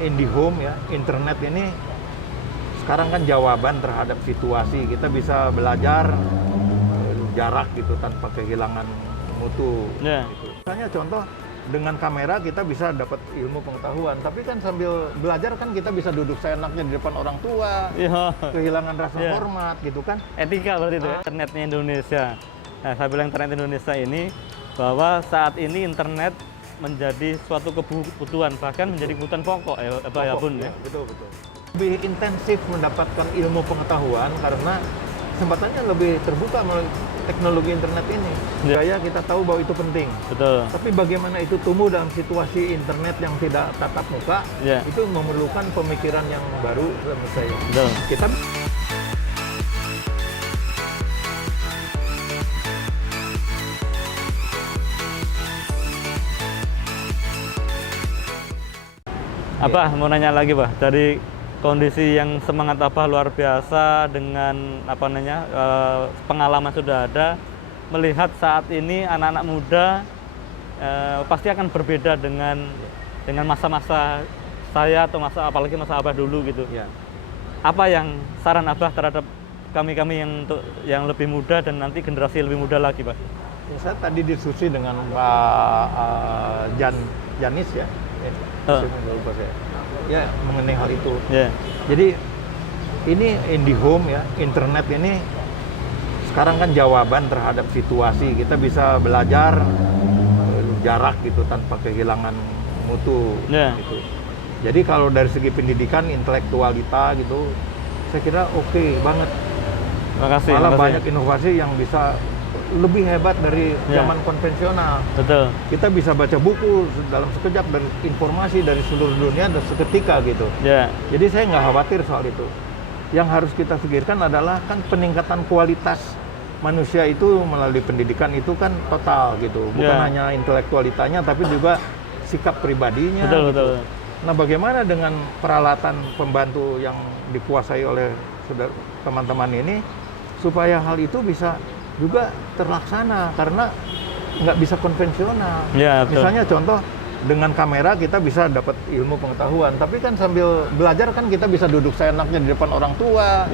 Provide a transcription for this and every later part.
IndiHome ya, internet ini sekarang kan jawaban terhadap situasi. Kita bisa belajar jarak gitu tanpa kehilangan mutu. Gitu. Misalnya contoh dengan kamera kita bisa dapat ilmu pengetahuan, tapi kan sambil belajar kan kita bisa duduk seenaknya di depan orang tua, kehilangan rasa hormat gitu kan. Etika berarti itu ya, internetnya Indonesia. Nah, saya bilang internet Indonesia ini bahwa saat ini internet menjadi suatu kebutuhan, bahkan menjadi kebutuhan pokok ya Pak ya Bun ya. Betul. Lebih intensif mendapatkan ilmu pengetahuan karena kesempatannya lebih terbuka melalui teknologi internet ini. Supaya kita tahu bahwa itu penting. Betul. Tapi bagaimana itu tumbuh dalam situasi internet yang tidak tatap muka, itu memerlukan pemikiran yang baru menurut saya. Betul. Kita mau nanya lagi Pak, dari kondisi yang semangat luar biasa dengan pengalaman sudah ada, melihat saat ini anak-anak muda pasti akan berbeda dengan masa-masa saya atau apalagi masa Abah dulu gitu. Apa yang saran Abah terhadap kami yang lebih muda dan nanti generasi lebih muda lagi Pak? Saya tadi diskusi dengan Pak Janis ya. Ya mengenai hal itu. Jadi ini IndiHome ya, internet ini sekarang kan jawaban terhadap situasi. Kita bisa belajar jarak gitu tanpa kehilangan mutu. Gitu. Jadi kalau dari segi pendidikan, intelektualita gitu, saya kira oke banget. Malah banyak inovasi yang bisa lebih hebat dari zaman konvensional. Betul. Kita bisa baca buku dalam sekejap dan informasi dari seluruh dunia dan seketika gitu. Jadi saya nggak khawatir soal itu. Yang harus kita pikirkan adalah kan peningkatan kualitas manusia itu melalui pendidikan itu kan total gitu. Bukan hanya intelektualitanya tapi juga sikap pribadinya. Betul. Nah, bagaimana dengan peralatan pembantu yang dikuasai oleh teman-teman ini supaya hal itu bisa juga terlaksana karena nggak bisa konvensional. Misalnya contoh dengan kamera kita bisa dapat ilmu pengetahuan, tapi kan sambil belajar kan kita bisa duduk seenaknya di depan orang tua,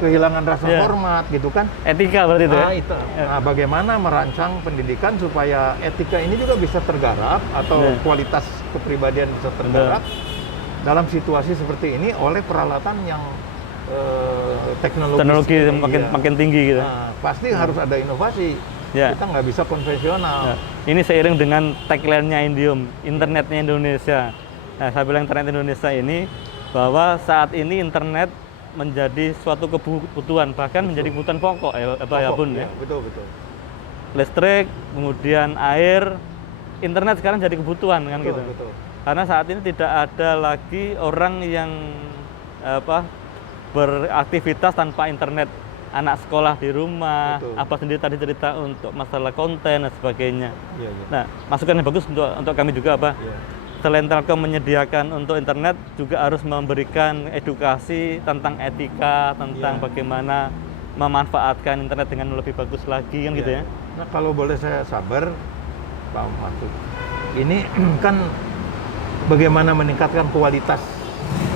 kehilangan rasa hormat gitu kan. Etika berarti itu itu. Nah, bagaimana merancang pendidikan supaya etika ini juga bisa tergarap atau kualitas kepribadian bisa tergarap dalam situasi seperti ini oleh peralatan yang teknologi makin tinggi gitu. Nah, pasti harus ada inovasi. Kita nggak bisa konvensional. Ini seiring dengan tagline-nya IndiHome, internetnya Indonesia. Nah, saya bilang internet Indonesia ini bahwa saat ini internet menjadi suatu kebutuhan, bahkan menjadi kebutuhan pokok ya Bun ya. Betul. Listrik, kemudian air, internet sekarang jadi kebutuhan kan gitu. Karena saat ini tidak ada lagi orang yang beraktivitas tanpa internet. Anak sekolah di rumah, Abah sendiri tadi cerita untuk masalah konten dan sebagainya. Nah, masukan yang bagus untuk kami juga Abah. Selain Telkom menyediakan untuk internet, juga harus memberikan edukasi tentang etika, tentang bagaimana memanfaatkan internet dengan lebih bagus lagi kan gitu ya. Nah, kalau boleh saya sabar, Pak Maksud. Ini kan bagaimana meningkatkan kualitas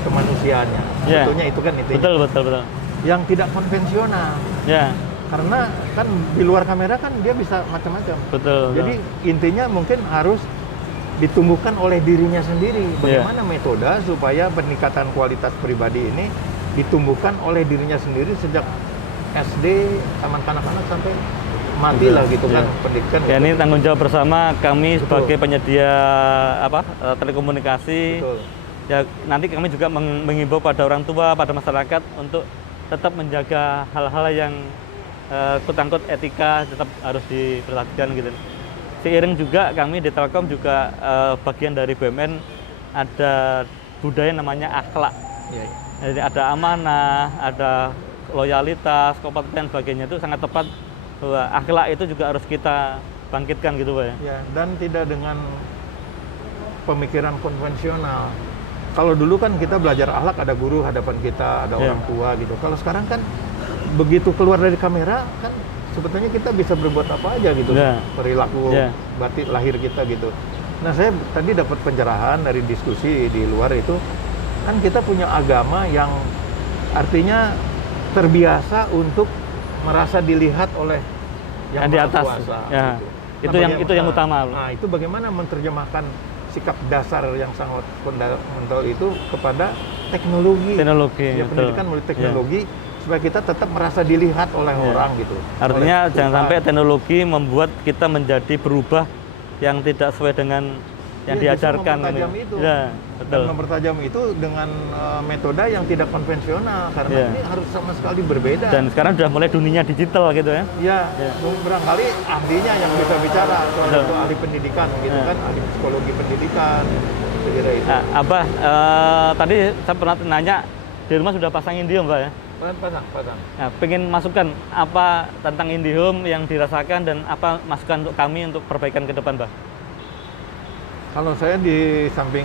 kemanusiaannya. Sebetulnya itu kan intinya. Betul. Yang tidak konvensional. Karena kan di luar kamera kan dia bisa macam-macam. Jadi intinya mungkin harus ditumbuhkan oleh dirinya sendiri. Bagaimana metode supaya peningkatan kualitas pribadi ini ditumbuhkan oleh dirinya sendiri sejak SD, taman kanak-kanak sampai mati lah gitu kan pendidikan. Ini tanggung jawab bersama kami sebagai penyedia telekomunikasi. Ya nanti kami juga mengimbau pada orang tua, pada masyarakat untuk tetap menjaga hal-hal yang quote-unquote etika tetap harus diperhatikan gitu. Seiring juga kami di Telkom juga bagian dari BUMN ada budaya namanya akhlak. Jadi ada amanah, ada loyalitas, kompeten sebagainya, itu sangat tepat bahwa akhlak itu juga harus kita bangkitkan gitu Pak ya. Dan tidak dengan pemikiran konvensional. Kalau dulu kan kita belajar akhlak ada guru hadapan kita, ada orang tua gitu. Kalau sekarang kan begitu keluar dari kamera kan sebetulnya kita bisa berbuat apa aja gitu. Perilaku batin lahir kita gitu. Nah, saya tadi dapat pencerahan dari diskusi di luar itu Kan kita punya agama yang artinya terbiasa untuk merasa dilihat oleh yang di Maha atas. Kuasa, Ya. gitu. Itu yang utama. Nah, itu bagaimana menerjemahkan sikap dasar yang sangat fundamental itu kepada teknologi. Ya, betul. pendidikan melalui teknologi supaya kita tetap merasa dilihat oleh orang gitu. Artinya Oleh jangan Tuhan. sampai teknologi membuat kita menjadi berubah yang tidak sesuai dengan yang Iya, justru diajarkan. mempertajam itu. Ya, Dan betul. mempertajam itu dengan metode yang tidak konvensional karena Iya. ini harus sama sekali berbeda. Dan sekarang sudah mulai dunia digital gitu ya. Ya, Iya. barangkali ahlinya yang bisa bicara soal Betul. itu, ahli pendidikan gitu Iya. kan, ahli psikologi pendidikan, kira itu. Nah, Abah, tadi saya pernah nanya di rumah sudah pasang IndiHome, Pak ya. Pasang. Nah, pengen masukkan apa tentang IndiHome yang dirasakan dan apa masukan untuk kami untuk perbaikan ke depan, Pak? Kalau saya di samping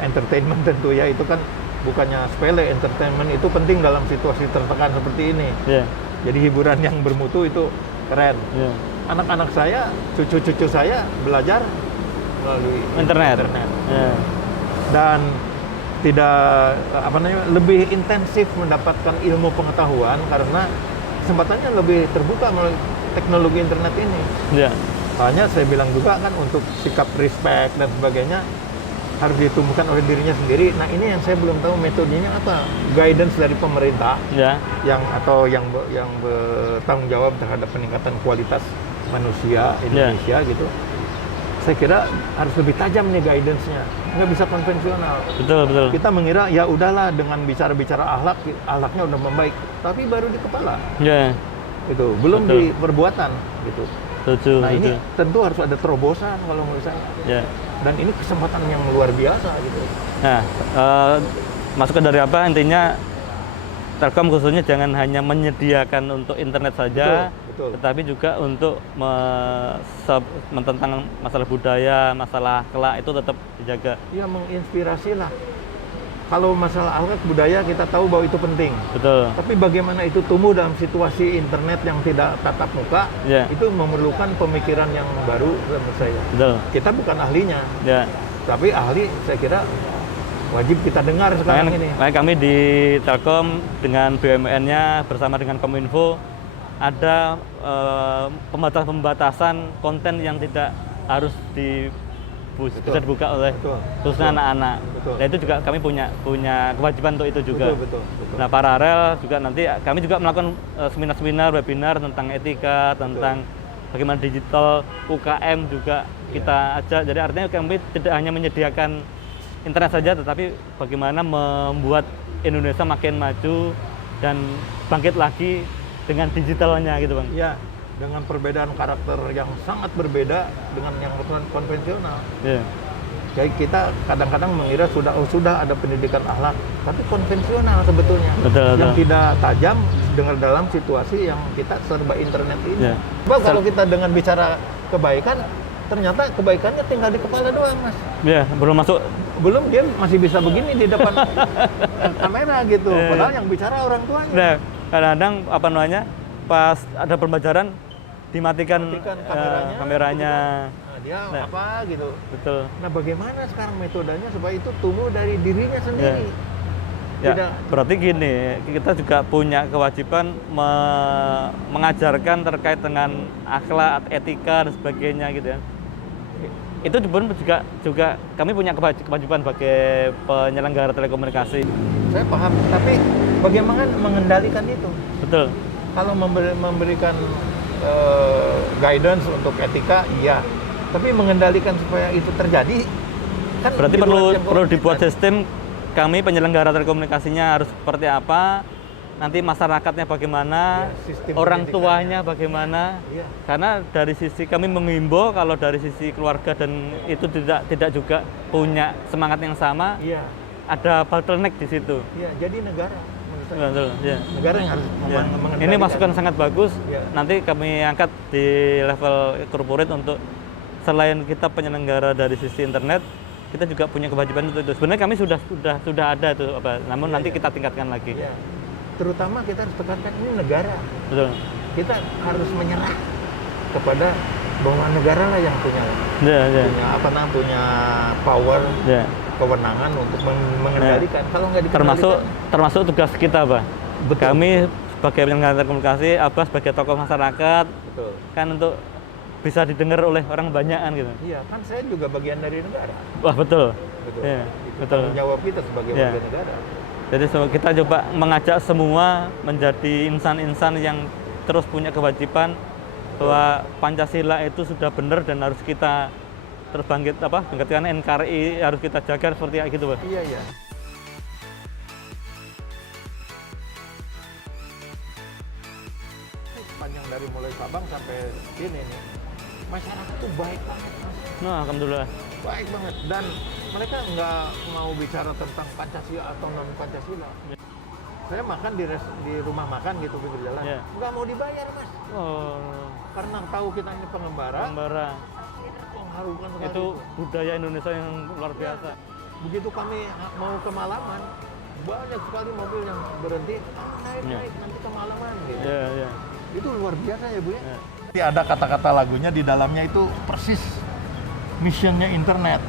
entertainment tentu ya itu kan bukannya sepele, entertainment itu penting dalam situasi tertekan seperti ini. Iya. Jadi hiburan yang bermutu itu keren. Iya. Anak-anak saya, cucu-cucu saya belajar melalui Internet. Iya. Dan tidak lebih intensif mendapatkan ilmu pengetahuan karena kesempatannya lebih terbuka melalui teknologi internet ini. Iya. Hanya saya bilang juga kan untuk sikap respect dan sebagainya harus ditumbuhkan oleh dirinya sendiri. Nah ini yang saya belum tahu metodenya apa, guidance dari pemerintah Iya. yang bertanggung jawab terhadap peningkatan kualitas manusia Indonesia gitu. Saya kira harus lebih tajam nih guidance-nya, nggak bisa konvensional. Betul. Kita mengira ya udahlah dengan bicara-bicara akhlaknya udah membaik, tapi baru di kepala. Iya. Itu belum Betul. di perbuatan gitu. Setuju. Nah ini tentu harus ada terobosan kalau menurut saya. Ya. Dan ini kesempatan yang luar biasa gitu. Nah, masukan dari apa intinya Telkom khususnya jangan hanya menyediakan untuk internet saja, Betul. tetapi juga untuk tentang masalah budaya, masalah kelak itu tetap dijaga. Ya menginspirasi lah. Kalau masalah akhlak budaya kita tahu bahwa itu penting. Betul. Tapi bagaimana itu tumbuh dalam situasi internet yang tidak tatap muka, Ya. itu memerlukan pemikiran yang baru menurut saya. Betul. Kita bukan ahlinya, Ya. tapi ahli saya kira wajib kita dengar sekarang ini. Makanya kami di Telkom dengan BUMN-nya bersama dengan Kominfo ada pembatasan konten yang tidak harus bisa dibuka oleh khususnya anak-anak. Nah itu juga kami punya kewajiban untuk itu juga. Betul. Nah paralel juga nanti kami juga melakukan seminar-seminar, webinar tentang etika, tentang bagaimana digital, UKM juga kita ajak. Jadi artinya kami tidak hanya menyediakan internet saja, tetapi bagaimana membuat Indonesia makin maju dan bangkit lagi dengan digitalnya gitu Bang. Ya, dengan perbedaan karakter yang sangat berbeda dengan yang konvensional. Yeah. Jadi kita kadang-kadang mengira sudah ada pendidikan akhlak, tapi konvensional sebetulnya. Betul. Yang tidak tajam dengan dalam situasi yang kita serba internet ini. Yeah. Coba kalau kita dengan bicara kebaikan, ternyata kebaikannya tinggal di kepala doang, Mas. Ya, belum Dia masih bisa begini di depan kamera gitu. Padahal yang bicara orang tuanya. Nah, kadang-kadang pas ada pembelajaran dimatikan kameranya. Nah, dia apa gitu. Betul. Nah, bagaimana sekarang metodenya supaya itu tumbuh dari dirinya sendiri? Ya, berarti gini, kita juga punya kewajiban mengajarkan terkait dengan akhlak, etika dan sebagainya gitu ya. Itu pun juga kami punya kewajiban sebagai penyelenggara telekomunikasi. Saya paham, tapi bagaimana mengendalikan itu? Betul. Kalau memberikan guidance untuk etika, iya. Tapi mengendalikan supaya itu terjadi, kan berarti perlu dibuat sistem. Kami penyelenggara telekomunikasinya harus seperti apa, nanti masyarakatnya bagaimana, orang tuanya bagaimana. Iya. Karena dari sisi kami mengimbau kalau dari sisi keluarga dan itu tidak juga punya semangat yang sama. Iya. Ada bottleneck di situ. Iya, jadi negara. Betul, ya. Negara yang harus mengendalikan. Ini masukan sangat bagus. Ya. Nanti kami angkat di level corporate untuk selain kita penyelenggara dari sisi internet, kita juga punya kewajiban untuk itu. Sebenarnya kami sudah ada itu namun nanti kita tingkatkan lagi. Ya. Terutama kita harus tekankan ini negara. Betul. Kita harus menyerah kepada bahwa negara lah yang punya punya punya power kewenangan untuk mengendalikan. Kalau nggak dikendalikan, termasuk tugas kita, Pak. betul. Kami sebagai penyelenggara komunikasi, Abah sebagai tokoh masyarakat, Betul. kan untuk bisa didengar oleh orang banyak kan gitu. Iya, kan saya juga bagian dari negara. Wah, betul. Betul. Iya, Itu betul. tanggung jawab kita sebagai Iya. warga negara. Jadi kita coba mengajak semua menjadi insan-insan yang terus punya kewajiban bahwa Pancasila itu sudah benar dan harus kita terus bangkitkan NKRI harus kita jaga seperti itu, Pak. Iya, iya. Panjang dari mulai Sabang sampai sini nih, masyarakat tuh baik banget, Mas. Nah, alhamdulillah. Baik banget, dan mereka nggak mau bicara tentang Pancasila atau non Pancasila. Saya makan di rumah makan gitu pinggir jalan, Iya. nggak mau dibayar, Mas, Oh, karena tahu kita ini pengembara. Pembara. Mengharukan sekali Itu budaya Indonesia yang luar biasa. Begitu kami mau ke Malaman, banyak sekali mobil yang berhenti, Iya. naik nanti ke Malaman gitu. Iya, iya. Itu luar biasa ya, Bu ya. Iya. Ada kata-kata lagunya di dalamnya itu persis missionnya internet.